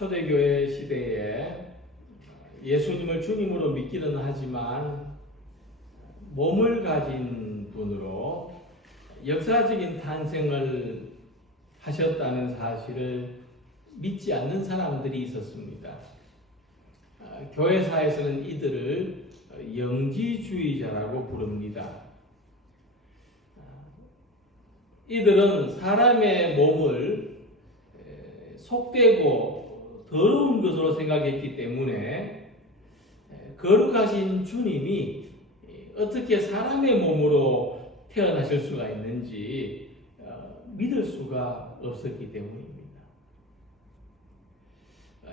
초대교회 시대에 예수님을 주님으로 믿기는 하지만 몸을 가진 분으로 역사적인 탄생을 하셨다는 사실을 믿지 않는 사람들이 있었습니다. 교회사에서는 이들을 영지주의자라고 부릅니다. 이들은 사람의 몸을 속되고 더러운 것으로 생각했기 때문에 거룩하신 주님이 어떻게 사람의 몸으로 태어나실 수가 있는지 믿을 수가 없었기 때문입니다.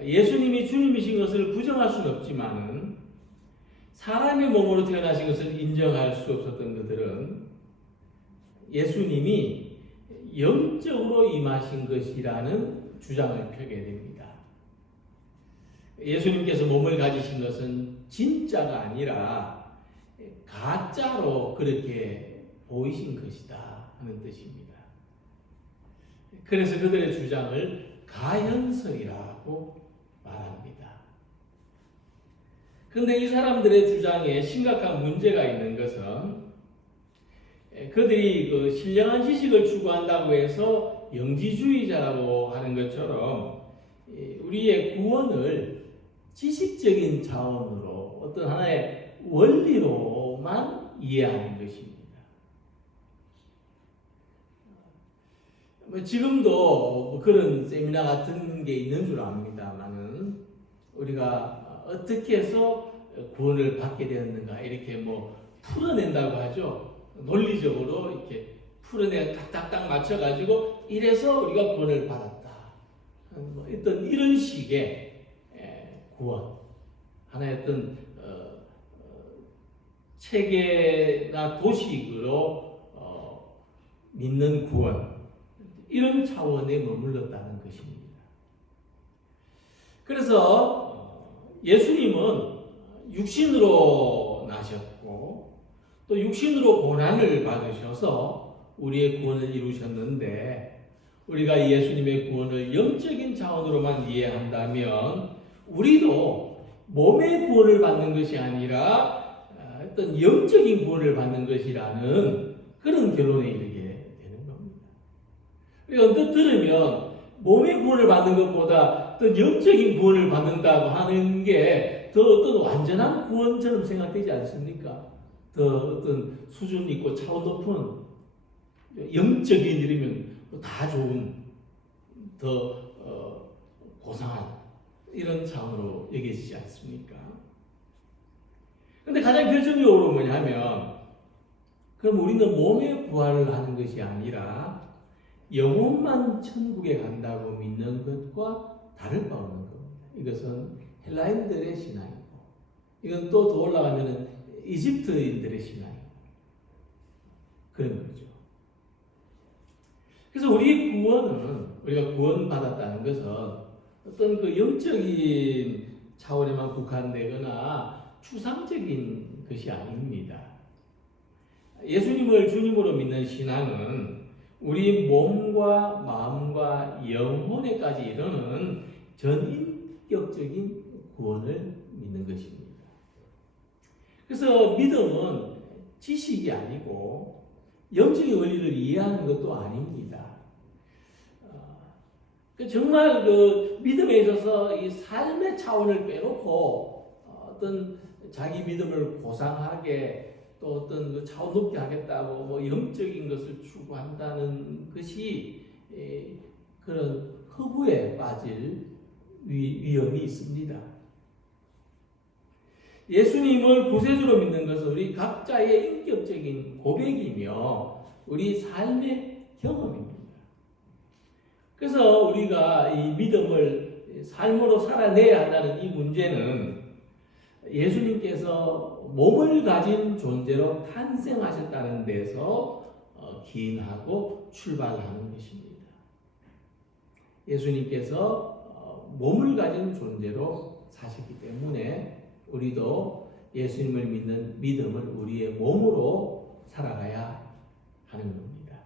예수님이 주님이신 것을 부정할 수는 없지만은 사람의 몸으로 태어나신 것을 인정할 수 없었던 그들은 예수님이 영적으로 임하신 것이라는 주장을 펴게 됩니다. 예수님께서 몸을 가지신 것은 진짜가 아니라 가짜로 그렇게 보이신 것이다 하는 뜻입니다. 그래서 그들의 주장을 가현설이라고 말합니다. 그런데 이 사람들의 주장에 심각한 문제가 있는 것은 그들이 그 신령한 지식을 추구한다고 해서 영지주의자라고 하는 것처럼 우리의 구원을 지식적인 차원으로 어떤 하나의 원리로만 이해하는 것입니다. 지금도 그런 세미나 같은 게 있는 줄 압니다만은 우리가 어떻게 해서 구원을 받게 되었는가 이렇게 풀어낸다고 하죠. 논리적으로 이렇게 풀어내 딱딱딱 맞춰가지고 이래서 우리가 구원을 받았다. 어떤 이런 식의 구원, 하나의 어떤 체계나 도식으로 믿는 구원, 이런 차원에 머물렀다는 것입니다. 그래서 예수님은 육신으로 나셨고 또 육신으로 고난을 받으셔서 우리의 구원을 이루셨는데 우리가 예수님의 구원을 영적인 차원으로만 이해한다면 우리도 몸의 구원을 받는 것이 아니라 어떤 영적인 구원을 받는 것이라는 그런 결론에 이르게 되는 겁니다. 우리가 언뜻 들으면 몸의 구원을 받는 것보다 어떤 영적인 구원을 받는다고 하는 게 더 어떤 완전한 구원처럼 생각되지 않습니까? 더 어떤 수준 있고 차원 높은 영적인 일이면 다 좋은 더 고상한 이런 차원으로 여겨지지 않습니까? 그런데 가장 결정적으로 뭐냐면 그럼 우리는 몸의 부활을 하는 것이 아니라 영혼만 천국에 간다고 믿는 것과 다를 바 없는 겁니다. 이것은 헬라인들의 신앙이고 이건 또 더 올라가면 이집트인들의 신앙이고 그런 거죠. 그래서 우리의 구원은 우리가 구원받았다는 것은 어떤 그 영적인 차원에만 국한되거나 추상적인 것이 아닙니다. 예수님을 주님으로 믿는 신앙은 우리 몸과 마음과 영혼에까지 이르는 전인격적인 구원을 믿는 것입니다. 그래서 믿음은 지식이 아니고 영적인 원리를 이해하는 것도 아닙니다. 정말 그 믿음에 있어서 이 삶의 차원을 빼놓고 어떤 자기 믿음을 고상하게 또 어떤 그 차원 높게 하겠다고 영적인 것을 추구한다는 것이 그런 허구에 빠질 위험이 있습니다. 예수님을 구세주로 믿는 것은 우리 각자의 인격적인 고백이며 우리 삶의 경험입니다. 그래서 우리가 이 믿음을 삶으로 살아내야 한다는 이 문제는 예수님께서 몸을 가진 존재로 탄생하셨다는 데서 기인하고 출발하는 것입니다. 예수님께서 몸을 가진 존재로 사셨기 때문에 우리도 예수님을 믿는 믿음을 우리의 몸으로 살아가야 하는 겁니다.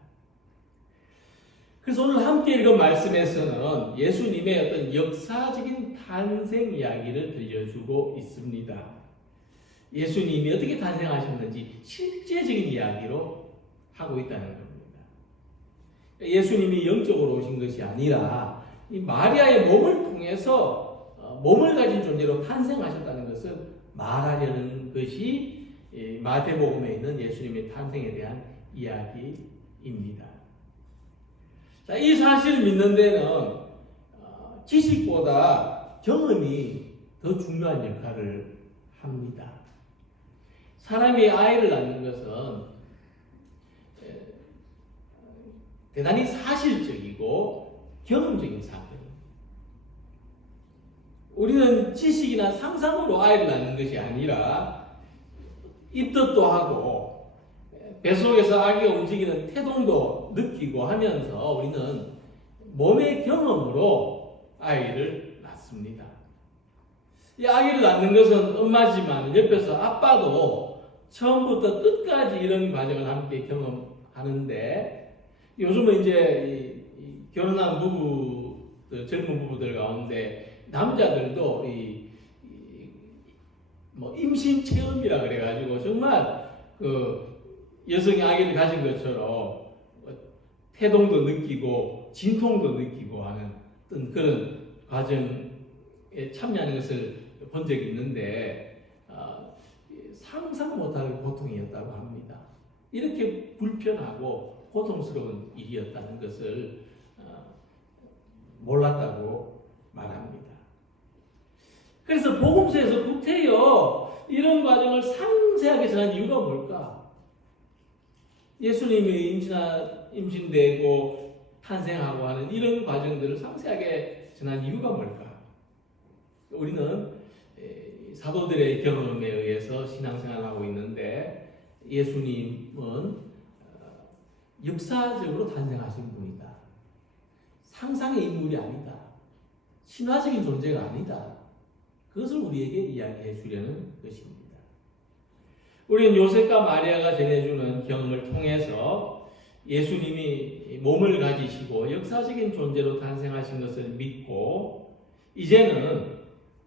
그래서 오늘 함께 읽은 말씀에서는 예수님의 어떤 역사적인 탄생 이야기를 들려주고 있습니다. 예수님이 어떻게 탄생하셨는지 실제적인 이야기로 하고 있다는 겁니다. 예수님이 영적으로 오신 것이 아니라 이 마리아의 몸을 통해서 몸을 가진 존재로 탄생하셨다는 것을 말하려는 것이 마태복음에 있는 예수님의 탄생에 대한 이야기입니다. 자, 이 사실을 믿는 데는 지식보다 경험이 더 중요한 역할을 합니다. 사람이 아이를 낳는 것은 대단히 사실적이고 경험적인 사건입니다. 우리는 지식이나 상상으로 아이를 낳는 것이 아니라 입덧도 하고 뱃속에서 아기가 움직이는 태동도 느끼고 하면서 우리는 몸의 경험으로 아이를 낳습니다. 이 아기를 낳는 것은 엄마지만 옆에서 아빠도 처음부터 끝까지 이런 과정을 함께 경험하는데, 요즘은 이제 결혼한 부부들, 젊은 부부들 가운데 남자들도 뭐 임신 체험이라 그래가지고 정말 여성이 아기를 가진 것처럼 태동도 느끼고 진통도 느끼고 하는 어떤 그런 과정에 참여하는 것을 본 적이 있는데, 상상 못할 고통이었다고 합니다. 이렇게 불편하고 고통스러운 일이었다는 것을 몰랐다고 말합니다. 그래서 복음서에서 구태여 이런 과정을 상세하게 전한 이유가 뭘까? 예수님이 임신되고 탄생하고 하는 이런 과정들을 상세하게 전한 이유가 뭘까? 우리는 사도들의 경험에 의해서 신앙생활을 하고 있는데, 예수님은 역사적으로 탄생하신 분이다. 상상의 인물이 아니다. 신화적인 존재가 아니다. 그것을 우리에게 이야기해 주려는 것입니다. 우리는 요셉과 마리아가 전해주는 경험을 통해서 예수님이 몸을 가지시고 역사적인 존재로 탄생하신 것을 믿고, 이제는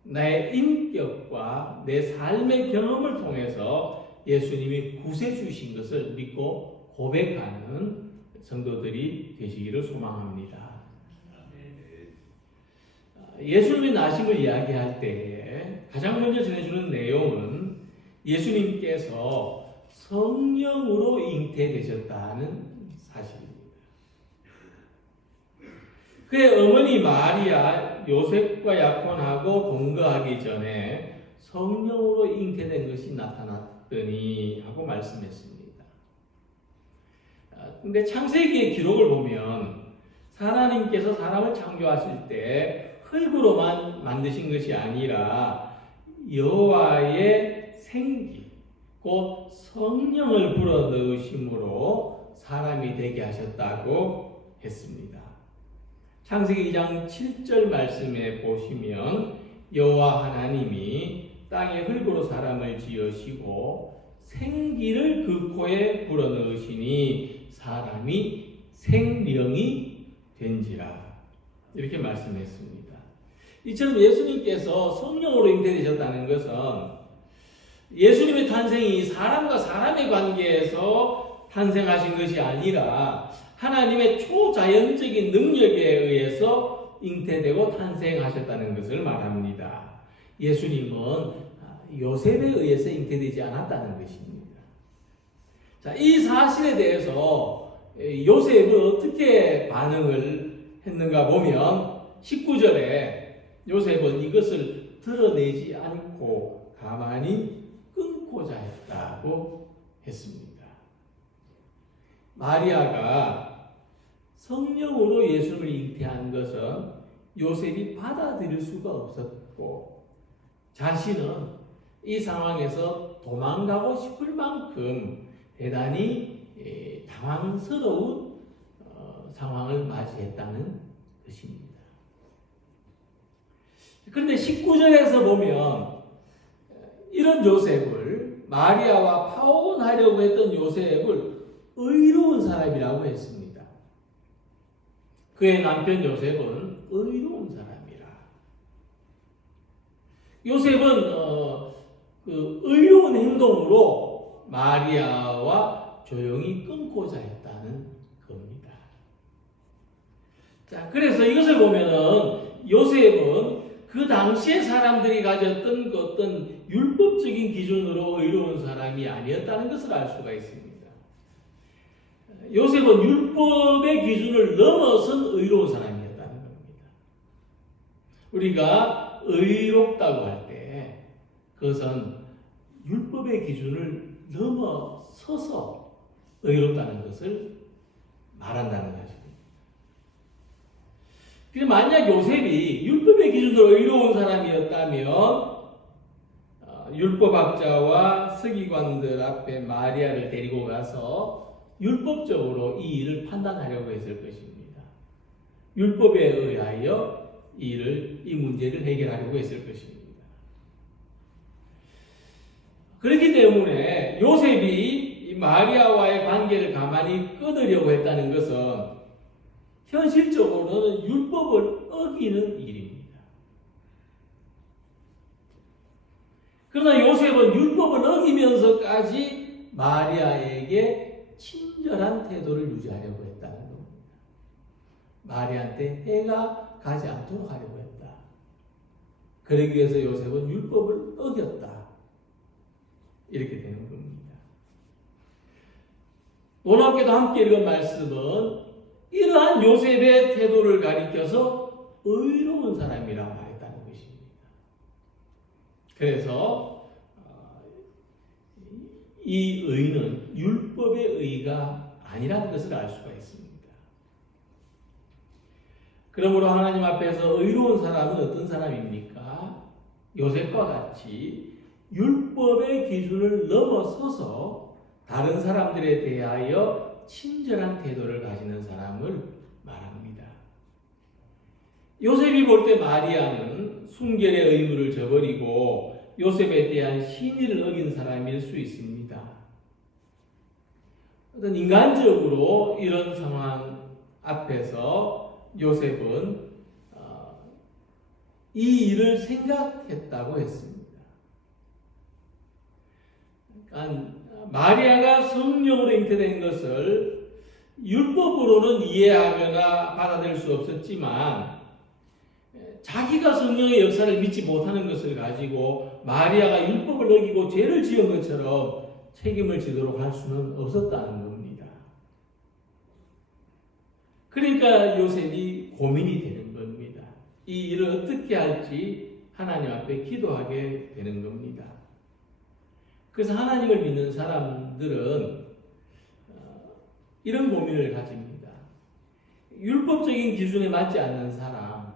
나의 인격과 내 삶의 경험을 통해서 예수님이 구세 주신 것을 믿고 고백하는 성도들이 되시기를 소망합니다. 예수님의 나심을 이야기할 때 가장 먼저 전해주는 내용은 예수님께서 성령으로 잉태되셨다는 사실입니다. 그의 어머니 마리아, 요셉과 약혼하고 동거하기 전에 성령으로 잉태된 것이 나타났더니 하고 말씀했습니다. 근데 창세기의 기록을 보면 하나님께서 사람을 창조하실 때 흙으로만 만드신 것이 아니라 여호와의 생기, 곧 성령을 불어넣으심으로 사람이 되게 하셨다고 했습니다. 창세기 2장 7절 말씀에 보시면 여호와 하나님이 땅의 흙으로 사람을 지으시고 생기를 그 코에 불어넣으시니 사람이 생명이 된지라, 이렇게 말씀했습니다. 이처럼 예수님께서 성령으로 잉태되셨다는 것은 예수님의 탄생이 사람과 사람의 관계에서 탄생하신 것이 아니라 하나님의 초자연적인 능력에 의해서 잉태되고 탄생하셨다는 것을 말합니다. 예수님은 요셉에 의해서 잉태되지 않았다는 것입니다. 자, 이 사실에 대해서 요셉은 어떻게 반응을 했는가 보면 19절에 요셉은 이것을 드러내지 않고 가만히 끊고자 했다고 했습니다. 마리아가 성령으로 예수를 잉태한 것은 요셉이 받아들일 수가 없었고, 자신은 이 상황에서 도망가고 싶을 만큼 대단히 당황스러운 상황을 맞이했다는 것입니다. 그런데 19절에서 보면 이런 요셉을, 마리아와 파혼하려고 했던 요셉을 의로운 사람이라고 했습니다. 그의 남편 요셉은 의로운 사람이라. 요셉은 그 의로운 행동으로 마리아와 조용히 끊고자 했다는 겁니다. 자, 그래서 이것을 보면은 요셉은 그 당시에 사람들이 가졌던 그 어떤 율법적인 기준으로 의로운 사람이 아니었다는 것을 알 수가 있습니다. 요셉은 율법의 기준을 넘어선 의로운 사람이었다는 겁니다. 우리가 의롭다고 할 때 그것은 율법의 기준을 넘어서서 의롭다는 것을 말한다는 것입니다. 그래서 만약 요셉이 율법의 기준으로 의로운 사람이었다면 율법학자와 서기관들 앞에 마리아를 데리고 가서 율법적으로 이 일을 판단하려고 했을 것입니다. 율법에 의하여 이 문제를 해결하려고 했을 것입니다. 그렇기 때문에 요셉이 이 마리아와의 관계를 가만히 끊으려고 했다는 것은 현실적으로는 율법을 어기는 일입니다. 그러나 요셉은 율법을 어기면서까지 마리아에게 친절한 태도를 유지하려고 했다는 겁니다. 마리아한테 해가 가지 않도록 하려고 했다. 그러기 위해서 요셉은 율법을 어겼다. 이렇게 되는 겁니다. 놀랍게도 함께 읽은 말씀은 이러한 요셉의 태도를 가리켜서 의로운 사람이라고 말했다는 것입니다. 그래서 이 의는 율법의 의가 아니라는 것을 알 수가 있습니다. 그러므로 하나님 앞에서 의로운 사람은 어떤 사람입니까? 요셉과 같이 율법의 기준을 넘어서서 다른 사람들에 대하여 친절한 태도를 가지는 사람을 말합니다. 요셉이 볼 때 마리아는 순결의 의무를 저버리고 요셉에 대한 신의를 어긴 사람일 수 있습니다. 어떤 인간적으로 이런 상황 앞에서 요셉은 이 일을 생각했다고 했습니다. 그러니까 마리아가 성령으로 잉태된 것을 율법으로는 이해하거나 받아들일 수 없었지만 자기가 성령의 역사를 믿지 못하는 것을 가지고 마리아가 율법을 어기고 죄를 지은 것처럼 책임을 지도록 할 수는 없었다는 겁니다. 그러니까 요셉이 고민이 되는 겁니다. 이 일을 어떻게 할지 하나님 앞에 기도하게 되는 겁니다. 그래서 하나님을 믿는 사람들은 이런 고민을 가집니다. 율법적인 기준에 맞지 않는 사람,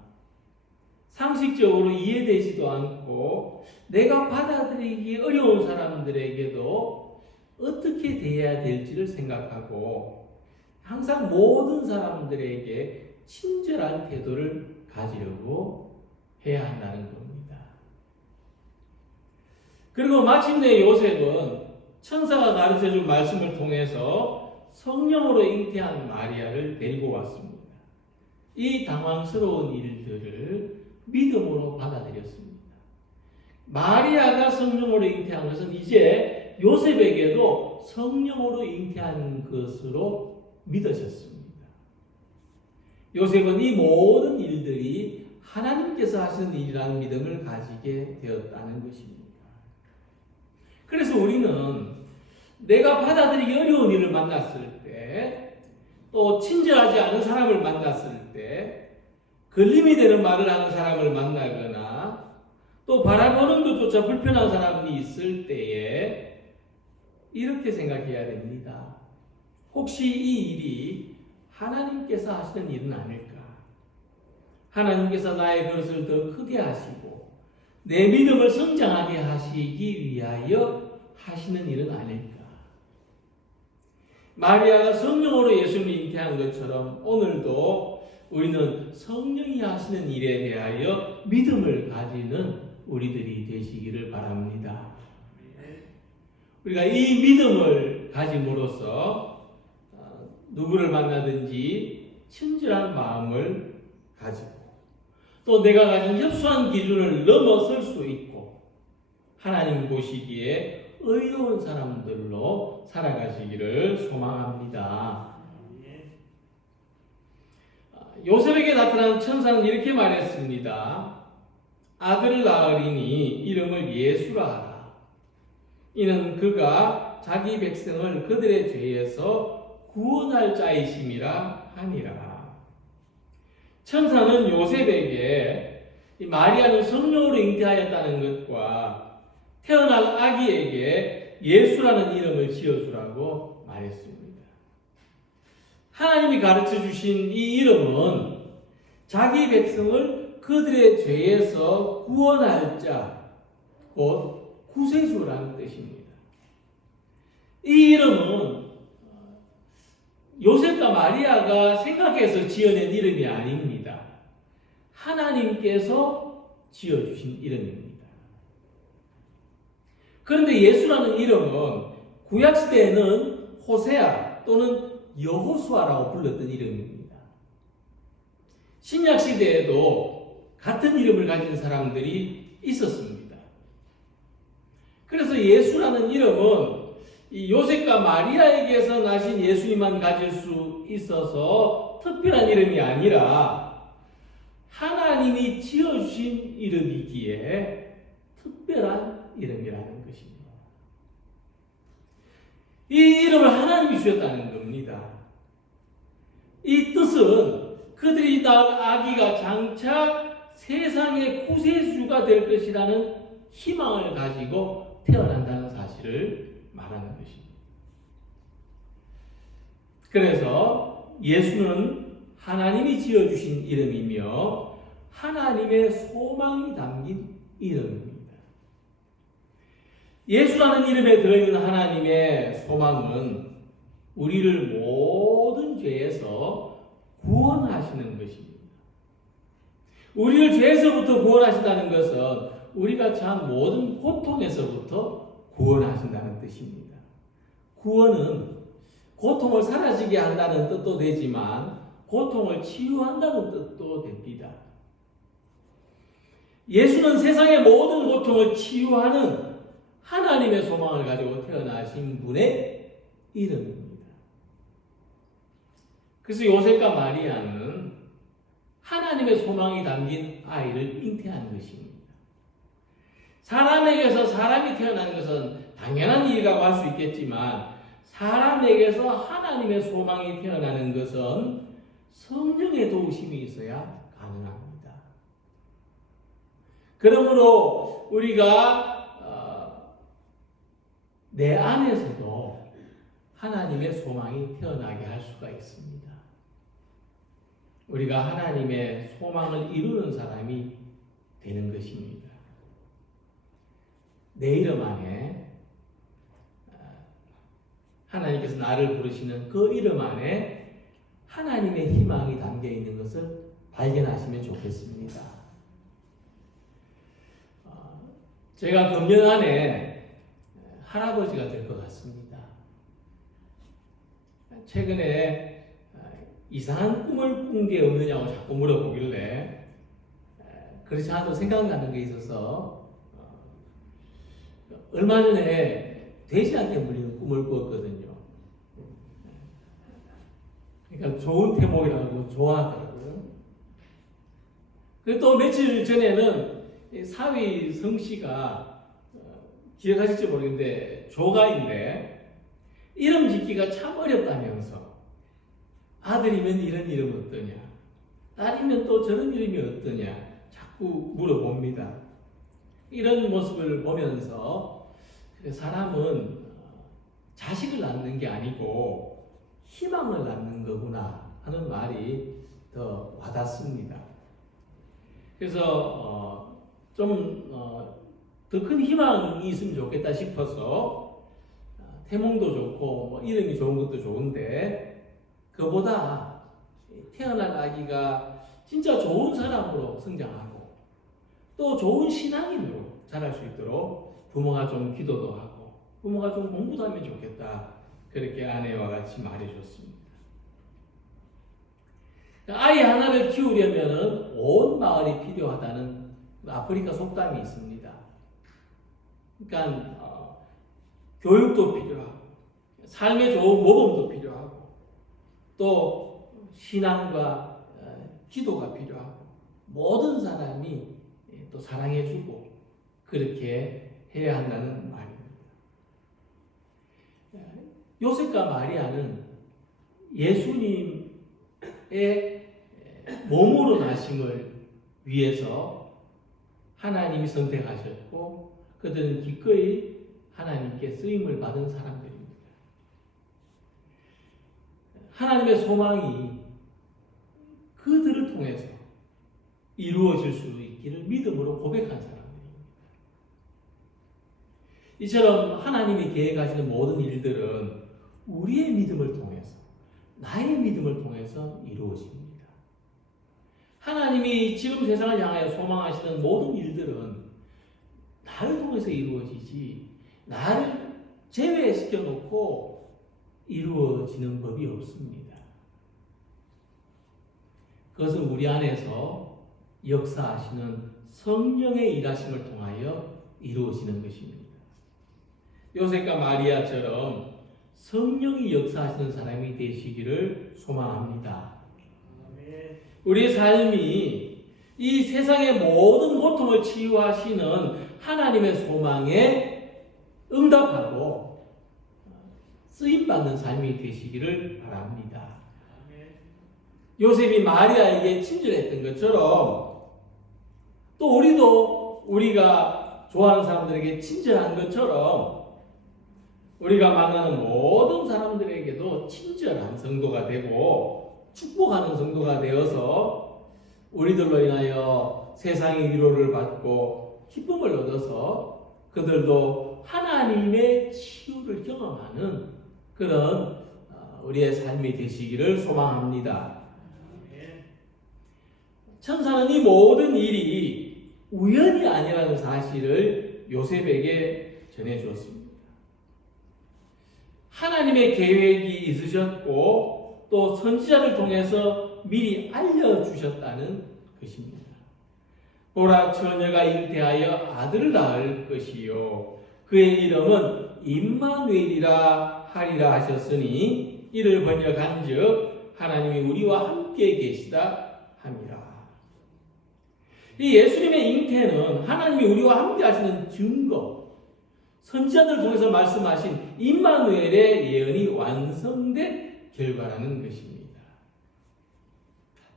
상식적으로 이해되지도 않고 내가 받아들이기 어려운 사람들에게도 어떻게 대해야 될지를 생각하고 항상 모든 사람들에게 친절한 태도를 가지려고 해야 한다는 겁니다. 그리고 마침내 요셉은 천사가 가르쳐준 말씀을 통해서 성령으로 잉태한 마리아를 데리고 왔습니다. 이 당황스러운 일들을 믿음으로 받아들였습니다. 마리아가 성령으로 잉태한 것은 이제 요셉에게도 성령으로 잉태한 것으로 믿어졌습니다. 요셉은 이 모든 일들이 하나님께서 하시는 일이라는 믿음을 가지게 되었다는 것입니다. 그래서 우리는 내가 받아들이기 어려운 일을 만났을 때, 또 친절하지 않은 사람을 만났을 때, 걸림이 되는 말을 하는 사람을 만나거나, 또 바라보는 것조차 불편한 사람이 있을 때에 이렇게 생각해야 됩니다. 혹시 이 일이 하나님께서 하시는 일은 아닐까? 하나님께서 나의 그릇을 더 크게 하시고 내 믿음을 성장하게 하시기 위하여 하시는 일은 아닐까? 마리아가 성령으로 예수님을 잉태한 것처럼 오늘도 우리는 성령이 하시는 일에 대하여 믿음을 가지는 우리들이 되시기를 바랍니다. 우리가 이 믿음을 가짐으로써 누구를 만나든지 친절한 마음을 가지고 또 내가 가진 협소한 기준을 넘어설 수 있고 하나님 보시기에 의로운 사람들로 살아가시기를 소망합니다. 요셉에게 나타난 천사는 이렇게 말했습니다. 아들을 낳으리니 이름을 예수라 하라. 이는 그가 자기 백성을 그들의 죄에서 구원할 자이심이라 하니라. 천사는 요셉에게 마리아는 성령으로 잉태하였다는 것과 태어날 아기에게 예수라는 이름을 지어주라고 말했습니다. 하나님이 가르쳐 주신 이 이름은 자기 백성을 그들의 죄에서 구원할 자, 곧 구세주라는 뜻입니다. 이 이름은 요셉과 마리아가 생각해서 지어낸 이름이 아닙니다. 하나님께서 지어주신 이름입니다. 그런데 예수라는 이름은 구약시대에는 호세아 또는 여호수아라고 불렀던 이름입니다. 신약시대에도 같은 이름을 가진 사람들이 있었습니다. 그래서 예수라는 이름은 이 요셉과 마리아에게서 나신 예수님만 가질 수 있어서 특별한 이름이 아니라 하나님이 지어주신 이름이기에 특별한 이름이라는 것입니다. 이 이름을 하나님이 주셨다는 겁니다. 이 뜻은 그들이 낳은 아기가 장차 세상의 구세주가 될 것이라는 희망을 가지고 태어난다는 사실을 말하는 것입니다. 그래서 예수는 하나님이 지어주신 이름이며 하나님의 소망이 담긴 이름입니다. 예수라는 이름에 들어있는 하나님의 소망은 우리를 모든 죄에서 구원하시는 것입니다. 우리를 죄에서부터 구원하신다는 것은 우리가 처한 모든 고통에서부터 구원하신다는 뜻입니다. 구원은 고통을 사라지게 한다는 뜻도 되지만 고통을 치유한다는 뜻도 됩니다. 예수는 세상의 모든 고통을 치유하는 하나님의 소망을 가지고 태어나신 분의 이름입니다. 그래서 요셉과 마리아는 하나님의 소망이 담긴 아이를 잉태한 것입니다. 사람에게서 사람이 태어나는 것은 당연한 일이라고 할 수 있겠지만 사람에게서 하나님의 소망이 태어나는 것은 성령의 도우심이 있어야 가능합니다. 그러므로 우리가 내 안에서도 하나님의 소망이 태어나게 할 수가 있습니다. 우리가 하나님의 소망을 이루는 사람이 되는 것입니다. 내 이름 안에 하나님께서 나를 부르시는 그 이름 안에 하나님의 희망이 담겨 있는 것을 발견하시면 좋겠습니다. 제가 금년 안에 할아버지가 될 것 같습니다. 최근에 이상한 꿈을 꾼 게 없느냐고 자꾸 물어보길래 그렇지 않아도 생각나는 게 있어서 얼마 전에 돼지한테 물리는 꿈을 꾸었거든요. 그러니까 좋은 태몽이라고 좋아하더라고요. 그리고 또 며칠 전에는 사위 성씨가 기억하실지 모르겠는데 조가인데 이름 짓기가 참 어렵다면서 아들이면 이런 이름 어떠냐, 딸이면 또 저런 이름이 어떠냐 자꾸 물어봅니다. 이런 모습을 보면서 사람은 자식을 낳는 게 아니고 희망을 낳는 거구나 하는 말이 더 와닿습니다. 그래서 더 큰 희망이 있으면 좋겠다 싶어서 태몽도 좋고 뭐 이름이 좋은 것도 좋은데 그보다 태어날 아기가 진짜 좋은 사람으로 성장하고 또 좋은 신앙인으로 자랄 수 있도록 부모가 좀 기도도 하고 부모가 좀 공부도 하면 좋겠다, 그렇게 아내와 같이 말해줬습니다. 아이 하나를 키우려면 온 마을이 필요하다는 아프리카 속담이 있습니다. 그러니까 교육도 필요하고 삶의 좋은 모범도 필요하고 또 신앙과 기도가 필요하고 모든 사람이 또 사랑해주고 그렇게 해야 한다는 말입니다. 요셉과 마리아는 예수님의 몸으로 나심을 위해서 하나님이 선택하셨고 그들은 기꺼이 하나님께 쓰임을 받은 사람들입니다. 하나님의 소망이 그들을 통해서 이루어질 수 있기를 믿음으로 고백한 사람들입니다. 이처럼 하나님이 계획하시는 모든 일들은 우리의 믿음을 통해서, 나의 믿음을 통해서 이루어집니다. 하나님이 지금 세상을 향하여 소망하시는 모든 일들은 나를 통해서 이루어지지 나를 제외시켜 놓고 이루어지는 법이 없습니다. 그것은 우리 안에서 역사하시는 성령의 일하심을 통하여 이루어지는 것입니다. 요셉과 마리아처럼 성령이 역사하시는 사람이 되시기를 소망합니다. 우리의 삶이 이 세상의 모든 고통을 치유하시는 하나님의 소망에 응답하고 쓰임받는 삶이 되시기를 바랍니다. 요셉이 마리아에게 친절했던 것처럼 또 우리도 우리가 좋아하는 사람들에게 친절한 것처럼 우리가 만나는 모든 사람들에게도 친절한 성도가 되고 축복하는 성도가 되어서 우리들로 인하여 세상의 위로를 받고 기쁨을 얻어서 그들도 하나님의 치유를 경험하는 그런 우리의 삶이 되시기를 소망합니다. 천사는 이 모든 일이 우연이 아니라는 사실을 요셉에게 전해주었습니다. 하나님의 계획이 있으셨고 또 선지자를 통해서 미리 알려주셨다는 것입니다. 보라, 처녀가 잉태하여 아들을 낳을 것이요 그의 이름은 임마누엘이라 하리라 하셨으니 이를 번역한즉 하나님이 우리와 함께 계시다 함이라. 이 예수님의 잉태는 하나님이 우리와 함께 하시는 증거, 선지자들 통해서 말씀하신 임마누엘의 예언이 완성된 결과라는 것입니다.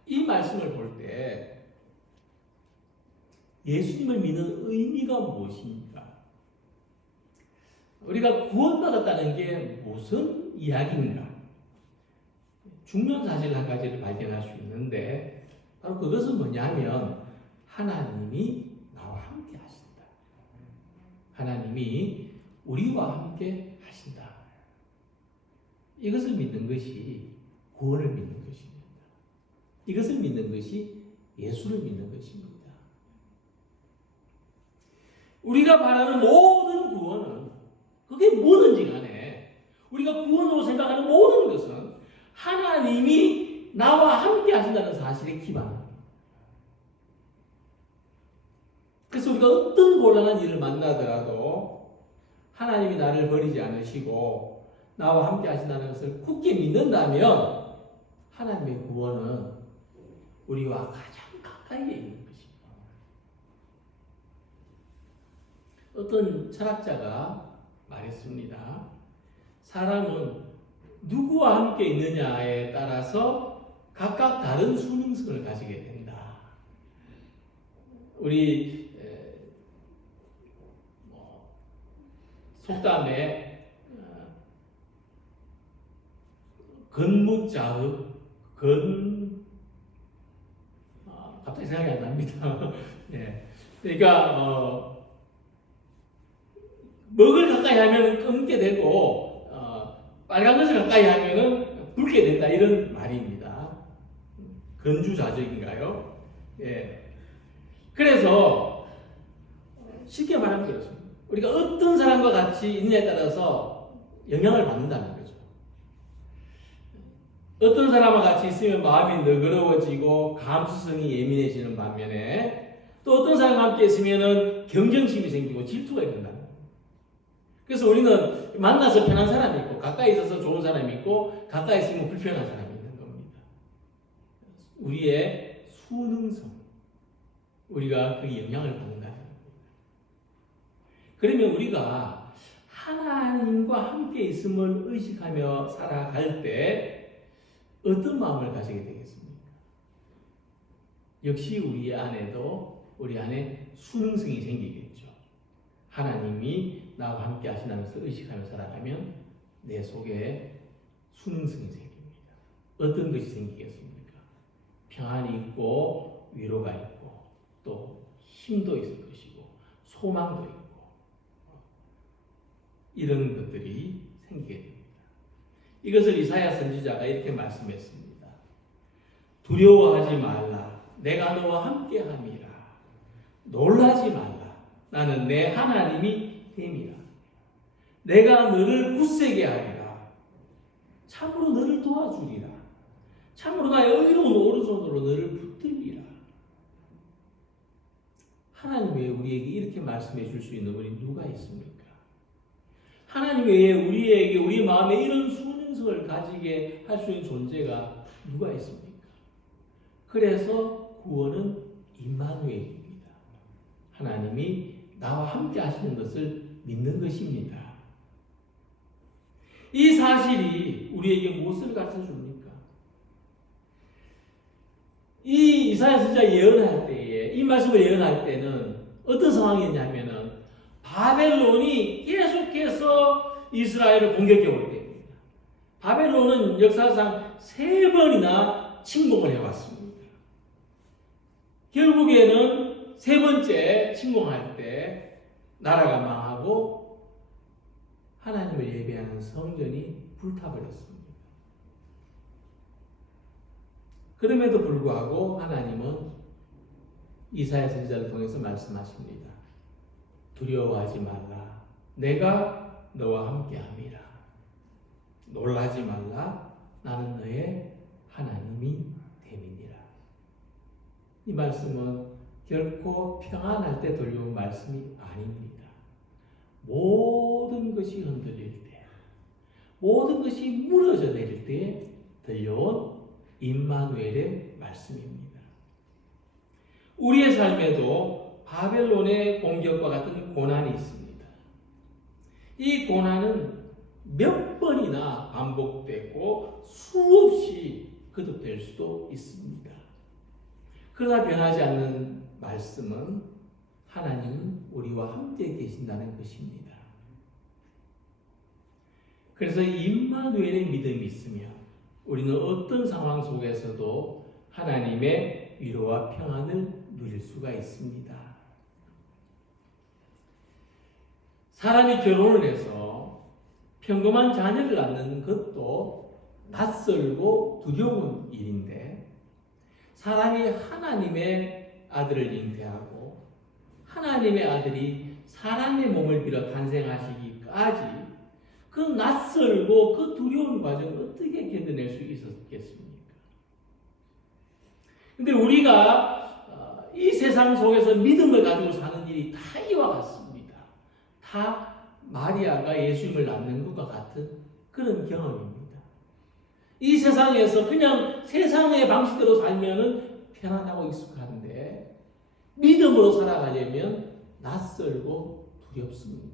이 말씀을 볼 때 예수님을 믿는 의미가 무엇입니까? 우리가 구원받았다는 게 무슨 이야기인가? 중요한 사실 한 가지를 발견할 수 있는데 바로 그것은 뭐냐면 하나님이 나와 함께 하신다. 하나님이 우리와 함께 하신다. 이것을 믿는 것이 구원을 믿는 것입니다. 이것을 믿는 것이 예수를 믿는 것입니다. 우리가 바라는 모든 구원은 그게 뭐든지 간에 우리가 구원으로 생각하는 모든 것은 하나님이 나와 함께 하신다는 사실에 기반합니다. 그래서 우리가 어떤 곤란한 일을 만나더라도 하나님이 나를 버리지 않으시고 나와 함께 하신다는 것을 굳게 믿는다면 하나님의 구원은 우리와 가장 가까이에 있는 것입니다. 어떤 철학자가 말했습니다. 사람은 누구와 함께 있느냐에 따라서 각각 다른 수능성을 가지게 된다. 우리 속담에 건무자읍 갑자기 생각이 안 납니다. 네. 그러니까 먹을 가까이 하면 끊게 되고 빨간 것을 가까이 하면 붉게 된다 이런 말입니다. 건주자적인가요? 예. 그래서 쉽게 말하면 그렇습니다. 우리가 어떤 사람과 같이 있느냐에 따라서 영향을 받는다는 거죠. 어떤 사람과 같이 있으면 마음이 너그러워지고 감수성이 예민해지는 반면에 또 어떤 사람과 함께 있으면 경쟁심이 생기고 질투가 일어난다. 그래서 우리는 만나서 편한 사람이 있고 가까이 있어서 좋은 사람이 있고 가까이 있으면 불편한 사람이 있는 겁니다. 우리의 수능성, 우리가 그 영향을 받는다는 겁니다. 그러면 우리가 하나님과 함께 있음을 의식하며 살아갈 때 어떤 마음을 가지게 되겠습니까? 역시 우리 안에 수능성이 생기겠죠. 하나님이 나와 함께 하신다는 것을 의식하며 살아가면 내 속에 수능성이 생깁니다. 어떤 것이 생기겠습니까? 평안이 있고 위로가 있고 또 힘도 있을 것이고 소망도 있고 이런 것들이 생기게 됩니다. 이것을 이사야 선지자가 이렇게 말씀했습니다. 두려워하지 말라. 내가 너와 함께함이라. 놀라지 말라. 나는 내 하나님이 됨이라. 내가 너를 굳세게 하리라. 참으로 너를 도와주리라. 참으로 나의 의로운 오른손으로 너를 붙들리라. 하나님 외에 우리에게 이렇게 말씀해 줄 수 있는 분이 누가 있습니까? 하나님 외에 우리에게 우리 마음에 이런 수능성을 가지게 할 수 있는 존재가 누가 있습니까? 그래서 구원은 임마누엘입니다. 하나님이 나와 함께 하시는 것을 믿는 것입니다. 이 사실이 우리에게 무엇을 가르쳐 줍니까? 이 이사야 선지자 예언할 때에 이 말씀을 예언할 때는 어떤 상황이었냐면은 바벨론이 계속해서 이스라엘을 공격해 올 때입니다. 바벨론은 역사상 3번이나 침공을 해왔습니다. 결국에는 3번째 침공할 때 나라가 망하고 하나님을 예배하는 성전이 불타버렸습니다. 그럼에도 불구하고 하나님은 이사야 선지자를 통해서 말씀하십니다. 두려워하지 말라. 내가 너와 함께함이라. 놀라지 말라. 나는 너의 하나님이 됨이니라. 이 말씀은 결코 평안할 때 들려온 말씀이 아닙니다. 모든 것이 흔들릴 때, 모든 것이 무너져 내릴 때 들려온 임마누엘의 말씀입니다. 우리의 삶에도 바벨론의 공격과 같은 고난이 있습니다. 이 고난은 몇 번이나 반복되고 수없이 거듭될 수도 있습니다. 그러나 변하지 않는 말씀은 하나님은 우리와 함께 계신다는 것입니다. 그래서 임마누엘의 믿음이 있으면 우리는 어떤 상황 속에서도 하나님의 위로와 평안을 누릴 수가 있습니다. 사람이 결혼을 해서 평범한 자녀를 낳는 것도 낯설고 두려운 일인데 사람이 하나님의 아들을 잉태하고 하나님의 아들이 사람의 몸을 빌어 탄생하시기까지 그 낯설고 그 두려운 과정을 어떻게 견뎌낼 수 있었겠습니까? 근데 우리가 이 세상 속에서 믿음을 가지고 사는 일이 다 이와 같습니다. 다 마리아가 예수님을 낳는 것과 같은 그런 경험입니다. 이 세상에서 그냥 세상의 방식대로 살면은 편안하고 익숙한데 믿음으로 살아가려면 낯설고 두렵습니다.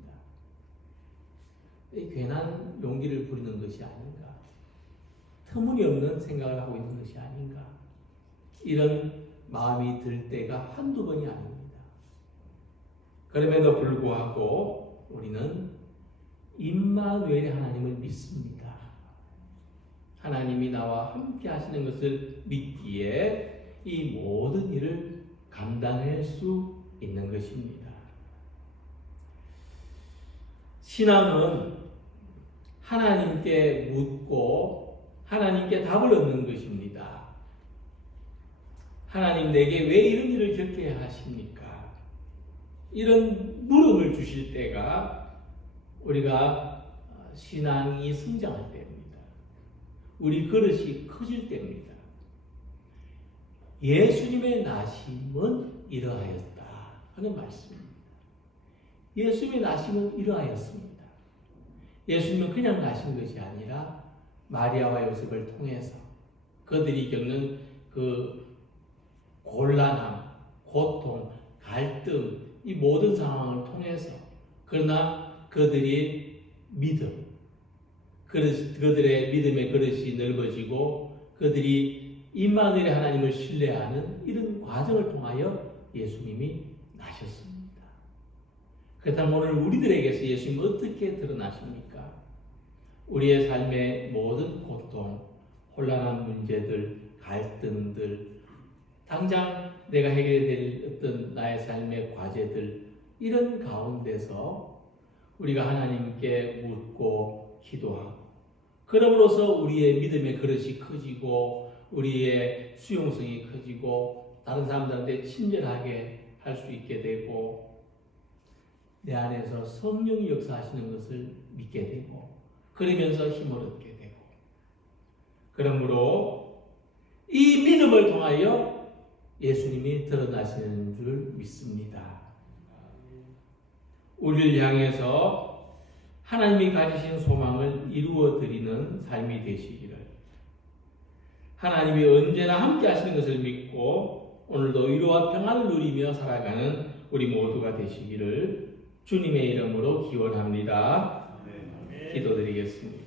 괜한 용기를 부리는 것이 아닌가, 터무니없는 생각을 하고 있는 것이 아닌가, 이런 마음이 들 때가 한두 번이 아닙니다. 그럼에도 불구하고 우리는 임마누엘의 하나님을 믿습니다. 하나님이 나와 함께 하시는 것을 믿기에 이 모든 일을 감당할 수 있는 것입니다. 신앙은 하나님께 묻고 하나님께 답을 얻는 것입니다. 하나님 내게 왜 이런 일을 겪게 하십니까? 이런 물음을 주실 때가 우리가 신앙이 성장할 때입니다. 우리 그릇이 커질 때입니다. 예수님의 나심은 이러하였다 하는 말씀입니다. 예수님의 나심은 이러하였습니다. 예수님은 그냥 나신 것이 아니라 마리아와 요셉을 통해서 그들이 겪는 그 곤란함, 고통, 갈등, 이 모든 상황을 통해서 그러나 그들이 믿음, 그들의 믿음의 그릇이 넓어지고 그들이 임마누엘의 하나님을 신뢰하는 이런 과정을 통하여 예수님이 나셨습니다. 그렇다면 오늘 우리들에게서 예수님은 어떻게 드러나십니까? 우리의 삶의 모든 고통, 혼란한 문제들, 갈등들, 당장 내가 해결해야 될 어떤 나의 삶의 과제들, 이런 가운데서 우리가 하나님께 묻고 기도하고 그럼으로써 우리의 믿음의 그릇이 커지고 우리의 수용성이 커지고 다른 사람들한테 친절하게 할 수 있게 되고 내 안에서 성령이 역사하시는 것을 믿게 되고 그러면서 힘을 얻게 되고 그러므로 이 믿음을 통하여 예수님이 드러나시는 줄 믿습니다. 우리를 향해서 하나님이 가지신 소망을 이루어 드리는 삶이 되시기를 하나님이 언제나 함께 하시는 것을 믿고 오늘도 위로와 평안을 누리며 살아가는 우리 모두가 되시기를 주님의 이름으로 기원합니다. 기도드리겠습니다.